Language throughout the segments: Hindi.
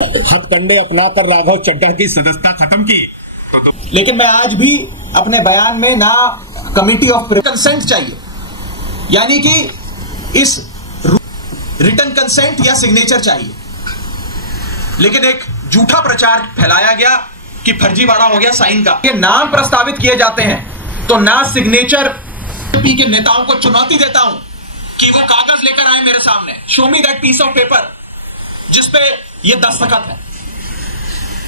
हथकंडे अपनाकर राघव चड्ढा की सदस्यता खत्म की। लेकिन मैं आज भी अपने बयान में ना कमिटी ऑफ कंसेंट चाहिए, यानी कि इस रिटन कंसेंट या सिग्नेचर चाहिए। लेकिन एक झूठा प्रचार फैलाया गया कि फर्जीवाड़ा हो गया साइन का। ये नाम प्रस्तावित किए जाते हैं तो ना सिग्नेचर के नेताओं को चुनौती देता हूं कि वो कागज लेकर आए मेरे सामने, show me that piece of paper जिसपे ये दस्तखत है।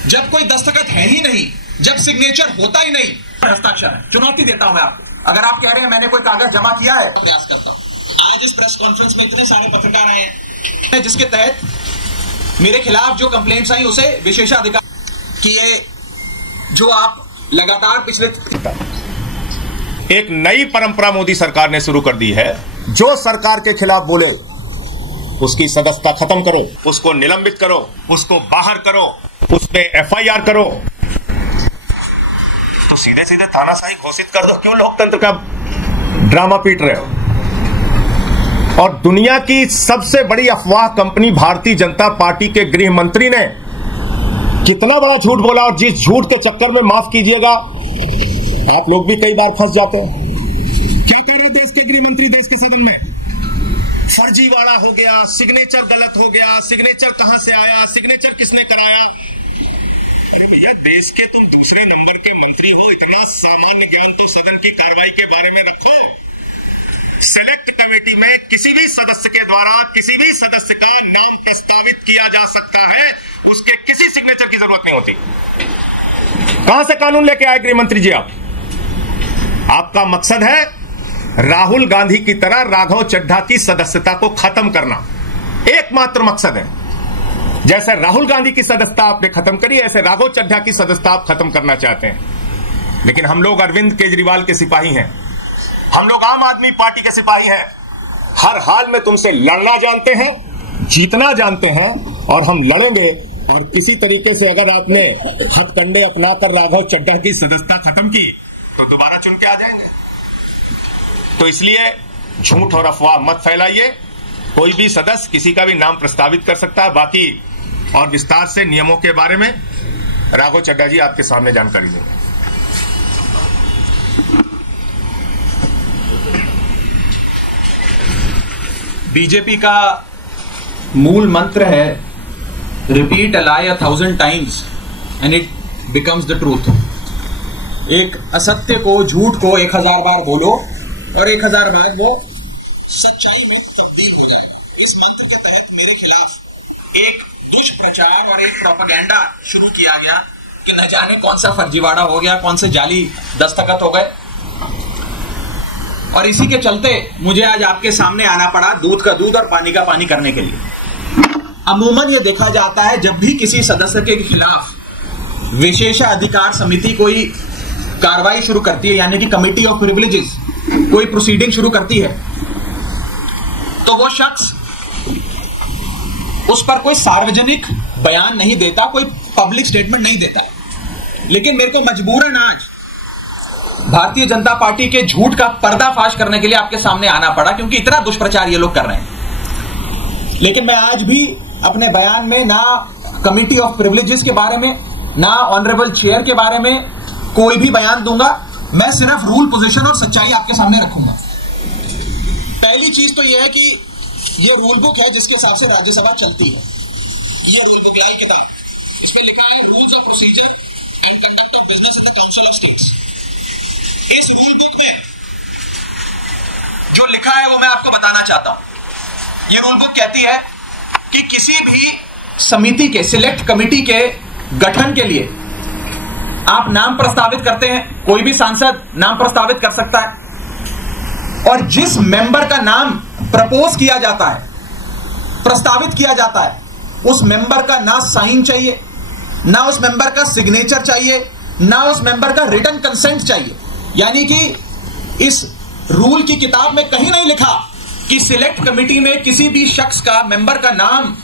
जब कोई दस्तखत है ही नहीं, जब सिग्नेचर होता ही नहीं, हस्ताक्षर है। चुनौती देता हूं मैं आपको। अगर आप कह रहे हैं मैंने कोई कागज जमा किया है, प्रयास करता हूं। आज इस प्रेस कॉन्फ्रेंस में इतने सारे पत्रकार आए हैं जिसके तहत मेरे खिलाफ जो कंप्लेंट्स आई उसे विशेषाधिकार कि ये जो आप लगातार पिछले एक नई परंपरा मोदी सरकार ने शुरू कर दी है। जो सरकार के खिलाफ बोले उसकी सदस्यता खत्म करो, उसको निलंबित करो, उसको बाहर करो, उस पे एफआईआर करो, तो सीधे सीधे तानाशाही घोषित कर दो। क्यों लोकतंत्र का ड्रामा पीट रहे हो? और दुनिया की सबसे बड़ी अफवाह कंपनी भारतीय जनता पार्टी के गृह मंत्री ने कितना बड़ा झूठ बोला, और जिस झूठ के चक्कर में माफ कीजिएगा आप लोग भी कई बार फंस जाते हैं। क्या कह रहे देश के गृह मंत्री देश के सदन में? फर्जीवाड़ा हो गया, सिग्नेचर गलत हो गया, सिग्नेचर कहां से आया, सिग्नेचर किसने कराया? भैया देश के तुम दूसरे नंबर के मंत्री हो, इतना सामान्य ज्ञान तो सदन की कार्रवाई के बारे में रखो। सेलेक्ट कमेटी में किसी भी सदस्य के द्वारा किसी भी सदस्य का नाम प्रस्तावित किया जा सकता है, उसके किसी सिग्नेचर की जरूरत नहीं होती। कहां से कानून लेके आए गृह मंत्री जी? आपका मकसद है राहुल गांधी की तरह राघव चड्ढा की सदस्यता को खत्म करना, एकमात्र मकसद है। जैसे राहुल गांधी की सदस्यता आपने खत्म करी, ऐसे राघव चड्ढा की सदस्यता आप खत्म करना चाहते हैं। लेकिन हम लोग अरविंद केजरीवाल के सिपाही हैं, हम लोग आम आदमी पार्टी के सिपाही हैं। हर हाल में तुमसे लड़ना जानते हैं, जीतना जानते हैं, और हम लड़ेंगे। और किसी तरीके से अगर आपने हथकंडे अपनाकर राघव चड्ढा की सदस्यता खत्म की तो दोबारा चुन के आ जाएंगे। तो इसलिए झूठ और अफवाह मत फैलाइए। कोई भी सदस्य किसी का भी नाम प्रस्तावित कर सकता है। बाकी और विस्तार से नियमों के बारे में राघव चड्ढा जी आपके सामने जानकारी देंगे। बीजेपी का मूल मंत्र है repeat a lie 1000 times and it becomes the truth. एक असत्य को, झूठ को 1000 बार बोलो और 1000 बार वो सच्चाई में तब्दील हो जाए। इस मंत्र के तहत मेरे खिलाफ एक दुष्प्रचार और एक प्रोपेगेंडा शुरू किया गया कि न जाने कौन सा फर्जीवाड़ा हो गया, कौन से जाली दस्तखत हो गए। और इसी के चलते मुझे आज आपके सामने आना पड़ा दूध का दूध और पानी का पानी करने के लिए। अमूमन यह देखा जाता है जब भी किसी सदस्य के खिलाफ विशेषाधिकार समिति कोई कार्रवाई शुरू करती है, यानी कि कमिटी ऑफ प्रिविलेजेस कोई प्रोसीडिंग शुरू करती है, तो वो शख्स उस पर कोई सार्वजनिक बयान नहीं देता, कोई पब्लिक स्टेटमेंट नहीं देता है। लेकिन मेरे को मजबूरन आज भारतीय जनता पार्टी के झूठ का पर्दाफाश करने के लिए आपके सामने आना पड़ा, क्योंकि इतना दुष्प्रचार ये लोग कर रहे हैं। लेकिन मैं आज भी अपने बयान में ना कमिटी ऑफ प्रिविलेजेस के बारे में, ना ऑनरेबल चेयर के बारे में कोई भी बयान दूंगा। मैं सिर्फ रूल, पोजीशन और सच्चाई आपके सामने रखूंगा। पहली चीज तो यह है कि ये रूल बुक है जिसके हिसाब से राज्यसभा चलती है। इसमें लिखा है rules of procedure and conduct of business in the council of states. इस रूल बुक में जो लिखा है वो मैं आपको बताना चाहता हूं। ये रूल बुक कहती है कि किसी भी समिति के, सिलेक्ट कमिटी के गठन के लिए आप नाम प्रस्तावित करते हैं, कोई भी सांसद नाम प्रस्तावित कर सकता है, और जिस मेंबर का नाम प्रपोज किया जाता है, प्रस्तावित किया जाता है, उस मेंबर का ना साइन चाहिए, ना उस मेंबर का सिग्नेचर चाहिए, ना उस मेंबर का रिटन कंसेंट चाहिए। यानी कि इस रूल की किताब में कहीं नहीं लिखा कि सिलेक्ट कमिटी में किसी भी शख्स का, मेंबर का नाम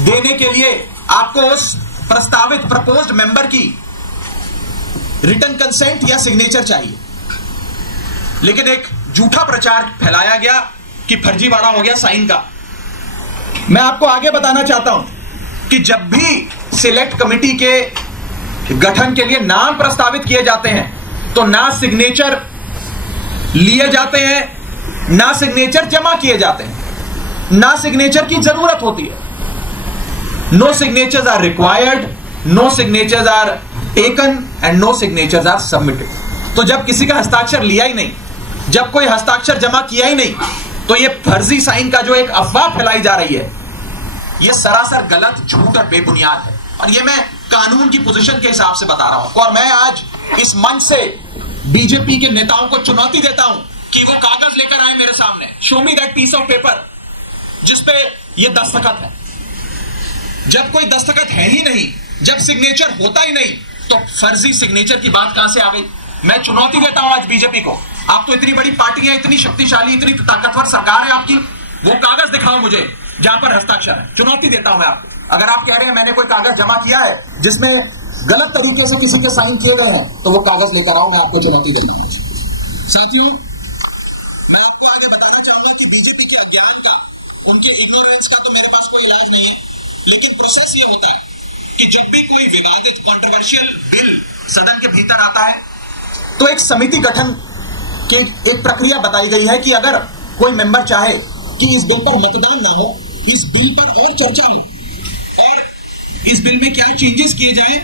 देने के लिए आपको उस प्रस्तावित प्रपोज्ड मेंबर की रिटन कंसेंट या सिग्नेचर चाहिए। लेकिन एक झूठा प्रचार फैलाया गया कि फर्जीवाड़ा हो गया साइन का। मैं आपको आगे बताना चाहता हूं कि जब भी सिलेक्ट कमेटी के गठन के लिए नाम प्रस्तावित किए जाते हैं तो ना सिग्नेचर लिए जाते हैं, ना सिग्नेचर जमा किए जाते हैं, ना सिग्नेचर की जरूरत होती है। No signatures are required, no signatures are taken and no signatures are submitted. तो जब किसी का हस्ताक्षर लिया ही नहीं, जब कोई हस्ताक्षर जमा किया ही नहीं, तो ये फर्जी साइन का जो एक अफवाह फैलाई जा रही है, ये सरासर गलत, झूठ और बेबुनियाद है। और ये मैं कानून की पोजीशन के हिसाब से बता रहा हूं। और मैं आज इस मंच से बीजेपी के नेताओं को चुनौती देता हूं कि वो कागज लेकर आए मेरे सामने, show me that piece of paper जिसपे ये दस्तखत है। जब कोई दस्तखत है ही नहीं, जब सिग्नेचर होता ही नहीं, तो फर्जी सिग्नेचर की बात कहां से आ गई? मैं चुनौती देता हूं आज बीजेपी को। आप तो इतनी बड़ी पार्टी है, इतनी शक्तिशाली, इतनी ताकतवर सरकार है आपकी, वो कागज दिखाओ मुझे जहां पर हस्ताक्षर है। चुनौती देता हूं मैं आपको। अगर आप कह रहे हैं मैंने कोई कागज जमा किया है जिसमें गलत तरीके से किसी के साइन किए गए हैं, तो वो कागज लेकर आओ, मैं आपको चुनौती देता हूं। साथियों, मैं आपको आगे बताना चाहूंगा कि बीजेपी के अज्ञान का, उनके इग्नोरेंस का तो मेरे पास कोई इलाज नहीं, लेकिन प्रोसेस ये होता है कि जब भी कोई विवादित कंट्रोवर्शियल बिल सदन के भीतर आता है तो एक समिति गठन की एक प्रक्रिया बताई गई है कि अगर कोई मेंबर चाहे कि इस बिल पर मतदान ना हो, इस बिल पर और चर्चा हो और इस बिल में क्या चेंजेस किए जाएं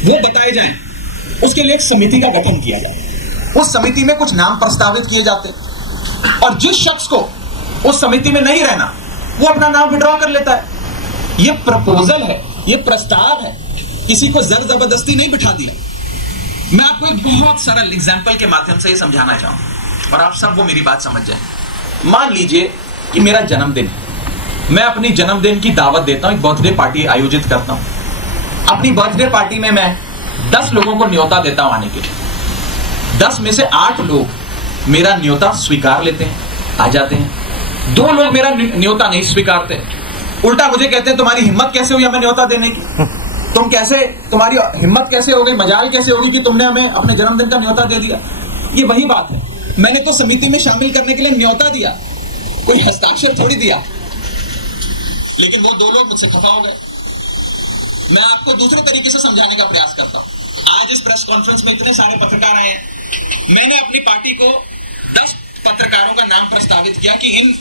वो बताए जाएं, उसके लिए एक समिति का गठन किया जाए। उस समिति में कुछ नाम प्रस्तावित किए जाते और जिस शख्स को उस समिति में नहीं रहना, वो अपना नाम विड्रॉ कर लेता है। ये प्रपोजल है, ये प्रस्ताव है, किसी को जर जबरदस्ती नहीं बिठा दिया। मैं आपको एक बहुत सरल एग्जाम्पल के माध्यम से ये समझाना चाहूंगा और आप सब वो मेरी बात समझ जाए। मान लीजिए कि मेरा जन्मदिन है, मैं अपनी जन्मदिन की दावत देता हूं, एक बर्थडे पार्टी आयोजित करता हूं। अपनी बर्थडे पार्टी में मैं 10 लोगों को न्योता देता हूं आने के लिए। 10 में से 8 लोग मेरा न्योता स्वीकार लेते हैं, आ जाते हैं। 2 लोग मेरा न्योता नहीं स्वीकारते, उल्टा मुझे कहते हैं तुम्हारी हिम्मत कैसे हुई हमें न्योता देने की, तुम्हारी हिम्मत कैसे हो गई, मजाल कैसे होगी कि तुमने हमें अपने जन्मदिन का न्योता दे दिया। ये वही बात है, मैंने तो समिति में शामिल करने के लिए न्योता दिया, कोई हस्ताक्षर थोड़ी दिया। लेकिन वो 2 लोग मुझसे खफा हो गए। मैं आपको दूसरे तरीके से समझाने का प्रयास करता हूं। आज इस प्रेस कॉन्फ्रेंस में इतने सारे पत्रकार आए हैं, मैंने अपनी पार्टी को 10 पत्रकारों का नाम प्रस्तावित किया कि इन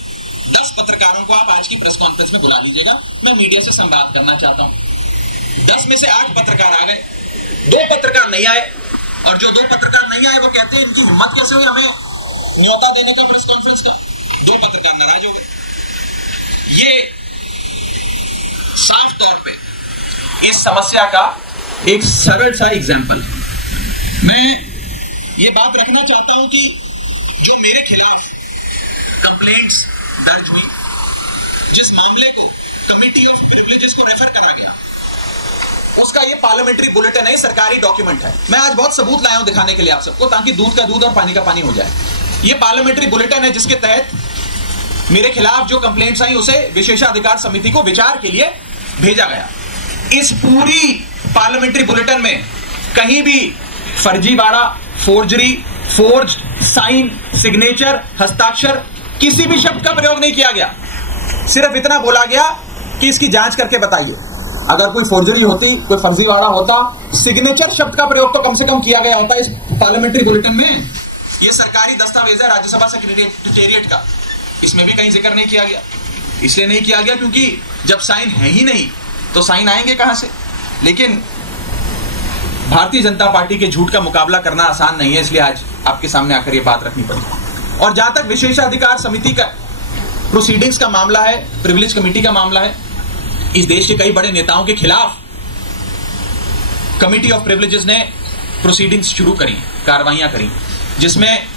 10 पत्रकारों को आप आज की प्रेस कॉन्फ्रेंस में बुला लीजिएगा, मैं मीडिया से संवाद करना चाहता हूं। 10 में से 8 पत्रकार आ गए, 2 पत्रकार नहीं आए, और जो 2 पत्रकार नहीं आए वो कहते हैं इनकी हिम्मत कैसे हुई हमें न्योता देने का प्रेस कॉन्फ्रेंस का। 2 पत्रकार नाराज हो गए। ये साफ तौर पे इस समस्या का एक सरल सा एग्जाम्पल है। मैं ये बात रखना चाहता हूं कि जो मेरे खिलाफ कंप्लेंट्स दर्ज हुई, जिस मामले को कमिटी ऑफ प्रिविलेजेस को रेफर करा गया, उसका ये पार्लियामेंट्री बुलेटिन है, सरकारी डॉक्यूमेंट है। मैं आज बहुत सबूत लाया हूं दिखाने के लिए आप सबको, ताकि दूध का दूध और पानी का पानी हो जाए। ये पार्लियामेंट्री बुलेटिन है जिसके तहत मेरे खिलाफ जो कंप्लेंट्स आई उसे विशेषाधिकार समिति को विचार के लिए भेजा गया। इस पूरी पार्लियामेंट्री बुलेटिन में कहीं भी फर्जीवाड़ा, फोर्जरी, फोर्ज साइन, सिग्नेचर, हस्ताक्षर, किसी भी शब्द का प्रयोग नहीं किया गया। सिर्फ इतना बोला गया कि इसकी जांच करके बताइए। अगर कोई फोर्जरी होती, कोई फर्जीवाड़ा होता, सिग्नेचर शब्द का प्रयोग तो कम से कम किया गया होता इस पार्लियामेंट्री बुलेटिन में। यह सरकारी दस्तावेज है राज्यसभा सेक्रेटेरिएट का, इसमें भी कहीं जिक्र नहीं किया गया। इसलिए नहीं किया गया क्योंकि जब साइन है ही नहीं तो साइन आएंगे कहां से। लेकिन भारतीय जनता पार्टी के झूठ का मुकाबला करना आसान नहीं है, इसलिए आज आपके सामने आकर यह बात रखनी पड़ी। और जहां तक विशेषाधिकार समिति का प्रोसीडिंग्स का मामला है, प्रिविलेज कमेटी का मामला है, इस देश के कई बड़े नेताओं के खिलाफ कमिटी ऑफ प्रिविलेजेस ने प्रोसीडिंग्स शुरू करी, कार्रवाइयां करी, जिसमें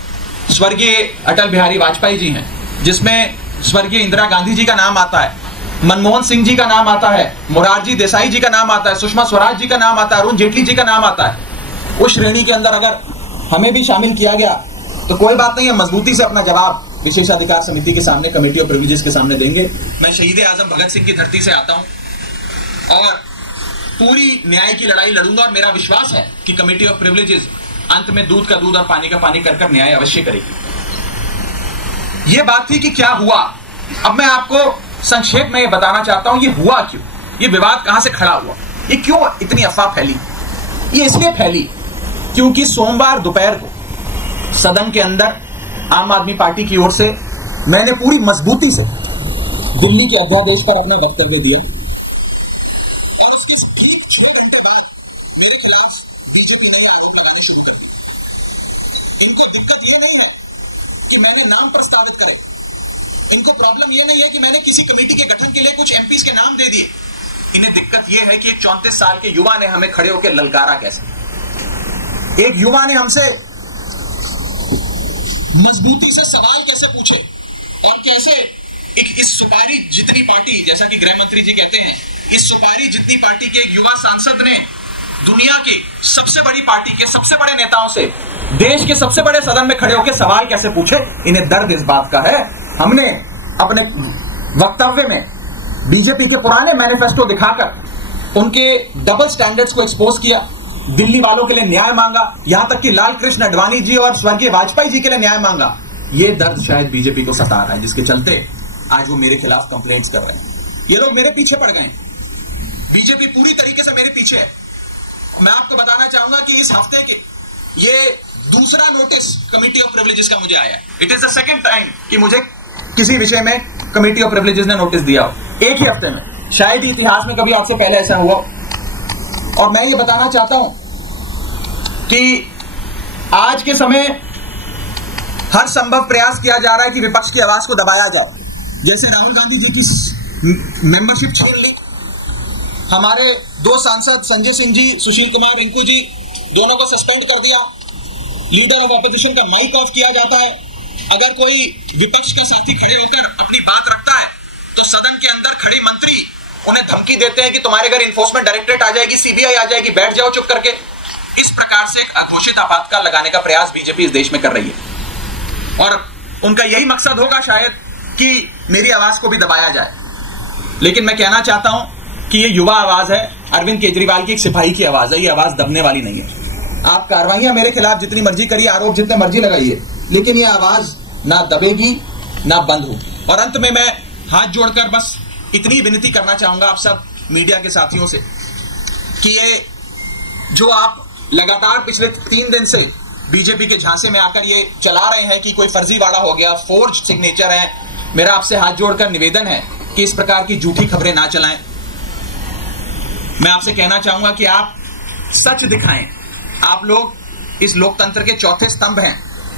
स्वर्गीय अटल बिहारी वाजपेयी जी हैं, जिसमें स्वर्गीय इंदिरा गांधी जी का नाम आता है, मनमोहन सिंह जी का नाम आता है, मोरारजी देसाई जी का नाम आता है, सुषमा स्वराज जी का नाम आता है, अरुण जेटली जी का नाम आता है। उस श्रेणी के अंदर अगर हमें भी शामिल किया गया तो कोई बात नहीं है, मजबूती से अपना जवाब विशेषाधिकार समिति के सामने, कमेटी ऑफ प्रिविलेजेस के सामने देंगे। मैं शहीद आजम भगत सिंह की धरती से आता हूं और पूरी न्याय की लड़ाई लड़ूंगा, और मेरा विश्वास है कि कमेटी ऑफ प्रिविलेजेस अंत में दूध का दूध और पानी का पानी कर न्याय अवश्य करेगी। यह बात थी कि क्या हुआ। अब मैं आपको संक्षेप में यह बताना चाहता हूं, यह हुआ क्यों। ये विवाद कहां से खड़ा हुआ, ये क्यों इतनी अफवाह फैली? ये इसलिए फैली क्योंकि सोमवार दोपहर को सदन के अंदर आम आदमी पार्टी की ओर से मैंने पूरी मजबूती से दिल्ली के अध्यादेश पर अपने वक्तव्य दिए और उसके ठीक 6 घंटे बाद मेरे खिलाफ बीजेपी ने आरोप लगाने शुरू कर दिए। इनको दिक्कत यह नहीं है कि मैंने नाम प्रस्तावित करे, इनको प्रॉब्लम यह नहीं है कि मैंने किसी कमेटी के गठन के लिए कुछ एमपीज के नाम दे दिए। इन्हें दिक्कत यह है कि एक 34 साल के युवा ने हमें खड़े होकर ललकारा कैसे, एक युवा ने हमसे मजबूती से सवाल कैसे पूछे और कैसे इस सुपारी जितनी पार्टी, जैसा कि गृह मंत्री जी कहते हैं, इस सुपारी जितनी पार्टी के एक युवा सांसद ने दुनिया की सबसे बड़ी पार्टी के सबसे बड़े नेताओं से देश के सबसे बड़े सदन में खड़े होकर सवाल कैसे पूछे। इन्हें दर्द इस बात का है। हमने अपने वक्तव्य में बीजेपी के पुराने मैनिफेस्टो दिखाकर उनके डबल स्टैंडर्ड्स को एक्सपोज किया, दिल्ली वालों के लिए न्याय मांगा, यहां तक कि लाल कृष्ण आडवाणी जी और स्वर्गीय वाजपेयी जी के लिए न्याय मांगा। ये दर्द शायद बीजेपी को सता रहा है, जिसके चलते आज वो मेरे खिलाफ कंप्लेंट्स कर रहे हैं। ये लोग मेरे पीछे पड़ गए, बीजेपी पूरी तरीके से मेरे पीछे है। मैं आपको बताना चाहूंगा कि इस हफ्ते के ये दूसरा नोटिस कमिटी ऑफ प्रिविलेजेस का मुझे आया है। It is the second time कि मुझे किसी विषय में कमिटी ऑफ प्रिविलेजेस ने नोटिस दिया हो एक ही हफ्ते में। शायद इतिहास में कभी आपसे पहले ऐसा हुआ। और मैं ये बताना चाहता हूं कि आज के समय हर संभव प्रयास किया जा रहा है कि विपक्ष की आवाज को दबाया जाए। जैसे राहुल गांधी जी की मेंबरशिप छीन ली, हमारे 2 सांसद संजय सिंह जी, सुशील कुमार रिंकू जी, दोनों को सस्पेंड कर दिया। लीडर ऑफ ऑपोजिशन का माइक ऑफ किया जाता है। अगर कोई विपक्ष का साथी खड़े होकर अपनी बात रखता है तो सदन के अंदर खड़े मंत्री उन्हें धमकी देते हैं कि तुम्हारे घर इन्फोर्समेंट डायरेक्टरेट आ जाएगी, सीबीआई आ जाएगी, बैठ जाओ चुप करके। इस प्रकार से एक अघोषित आपातकाल लगाने का प्रयास बीजेपी इस देश में कर रही है और उनका यही मकसद होगा शायद कि मेरी आवाज को भी दबाया जाए। लेकिन मैं कहना चाहता हूं कि ये युवा आवाज है, अरविंद केजरीवाल की एक सिपाही की आवाज है। ये आवाज दबने वाली नहीं है। आप कार्रवाइयां मेरे खिलाफ जितनी मर्जी करिए, आरोप जितने मर्जी लगाइए, लेकिन ये आवाज ना दबेगी ना बंद होगी। और अंत में मैं हाथ जोड़कर बस इतनी विनती करना चाहूंगा आप सब मीडिया के साथियों से कि ये जो आप लगातार पिछले 3 दिन से बीजेपी के झांसे में आकर ये चला रहे हैं कि कोई फर्जीवाड़ा हो गया, फोर्ज सिग्नेचर है, मेरा आपसे हाथ जोड़कर निवेदन है कि इस प्रकार की झूठी खबरें ना चलाएं। मैं आपसे कहना चाहूंगा कि आप सच दिखाएं। आप लोग इस लोकतंत्र के चौथे स्तंभ हैं।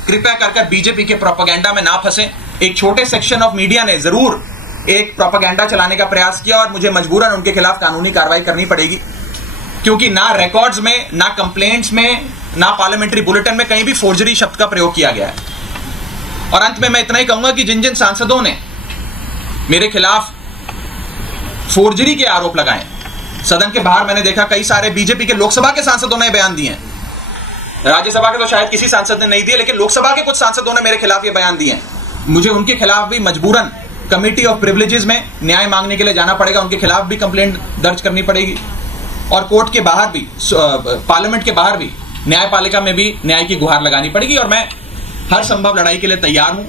कृपया कर बीजेपी के प्रोपेगेंडा में ना फंसें। एक छोटे सेक्शन ऑफ मीडिया ने जरूर एक प्रोपेगेंडा चलाने का प्रयास किया और मुझे मजबूरन उनके खिलाफ कानूनी कार्रवाई करनी पड़ेगी, क्योंकि ना रिकॉर्ड्स में, ना कंप्लेंट्स में, ना पार्लियामेंट्री बुलेटिन में कहीं भी फोर्जरी शब्द का प्रयोग किया गया है। और अंत में मैं इतना ही कहूंगा कि जिन जिन सांसदों ने मेरे खिलाफ फोर्जरी के आरोप लगाए, सदन के बाहर मैंने देखा कई सारे बीजेपी के लोकसभा के सांसदों ने बयान दिए हैं। राज्यसभा के तो शायद किसी सांसद ने नहीं दिए, लेकिन लोकसभा के कुछ सांसदों ने मेरे खिलाफ ये बयान दिए हैं। मुझे उनके खिलाफ भी मजबूरन कमिटी ऑफ प्रिविलेजेस में न्याय मांगने के लिए जाना पड़ेगा, उनके खिलाफ भी कंप्लेंट दर्ज करनी पड़ेगी और कोर्ट के बाहर भी, पार्लियामेंट के बाहर भी, न्यायपालिका में भी न्याय की गुहार लगानी पड़ेगी। और मैं हर संभव लड़ाई के लिए तैयार हूं।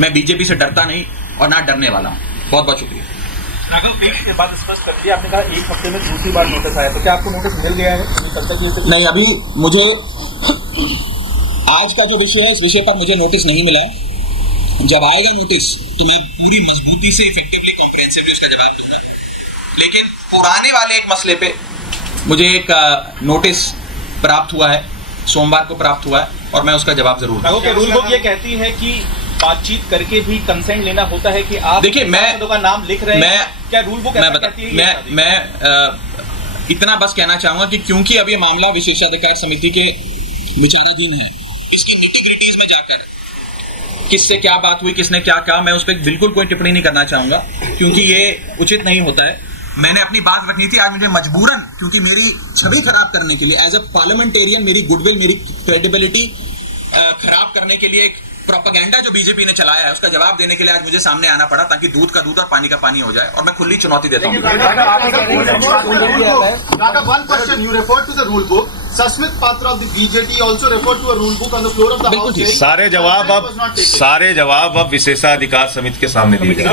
मैं बीजेपी से डरता नहीं और ना डरने वाला हूं। बहुत बहुत शुक्रिया। राघव, एक बात स्पष्ट कर दिया, आपने कहा एक हफ्ते में दूसरी बार नोटिस आया, तो क्या आपको नोटिस मिल गया है? नहीं, अभी मुझे आज का जो विषय है इस विषय पर मुझे नोटिस नहीं मिला। जब आएगा नोटिस तो मैं पूरी मजबूती से इफेक्टिवली कॉम्प्रिहेंसिवली उसका जवाब दूंगा। लेकिन पुराने वाले एक मसले पे मुझे एक नोटिस प्राप्त हुआ है, सोमवार को प्राप्त हुआ है और मैं उसका जवाब जरूर दूंगा। रूल बुक ये कहती है कि बातचीत करके भी कंसेंट लेना होता है कि आप देखिए, मैं का नाम लिख रहे हैं, क्या रूल बुक कहती है? मैं इतना बस कहना चाहूंगा कि क्योंकि अब ये मामला विशेषाधिकार समिति के विचाराधीन है, इसकी निटी-ग्रिटीज में जाकर किससे क्या बात हुई, किसने क्या कहा, मैं उस पर बिल्कुल कोई टिप्पणी नहीं करना चाहूंगा, क्योंकि ये उचित नहीं होता है। मैंने अपनी बात रखनी थी, आज मुझे मजबूरन, क्योंकि मेरी छवि खराब करने के लिए एज अ पार्लियामेंटेरियन, मेरी गुडविल, मेरी क्रेडिबिलिटी खराब करने के लिए एक प्रोपेगेंडा जो बीजेपी ने चलाया है उसका जवाब देने के लिए आज मुझे सामने आना पड़ा, ताकि दूध का दूध और पानी का पानी हो जाए। और मैं खुली चुनौती देता हूं। सारे जवाब अब विशेषाधिकार समिति के सामने दिए गए।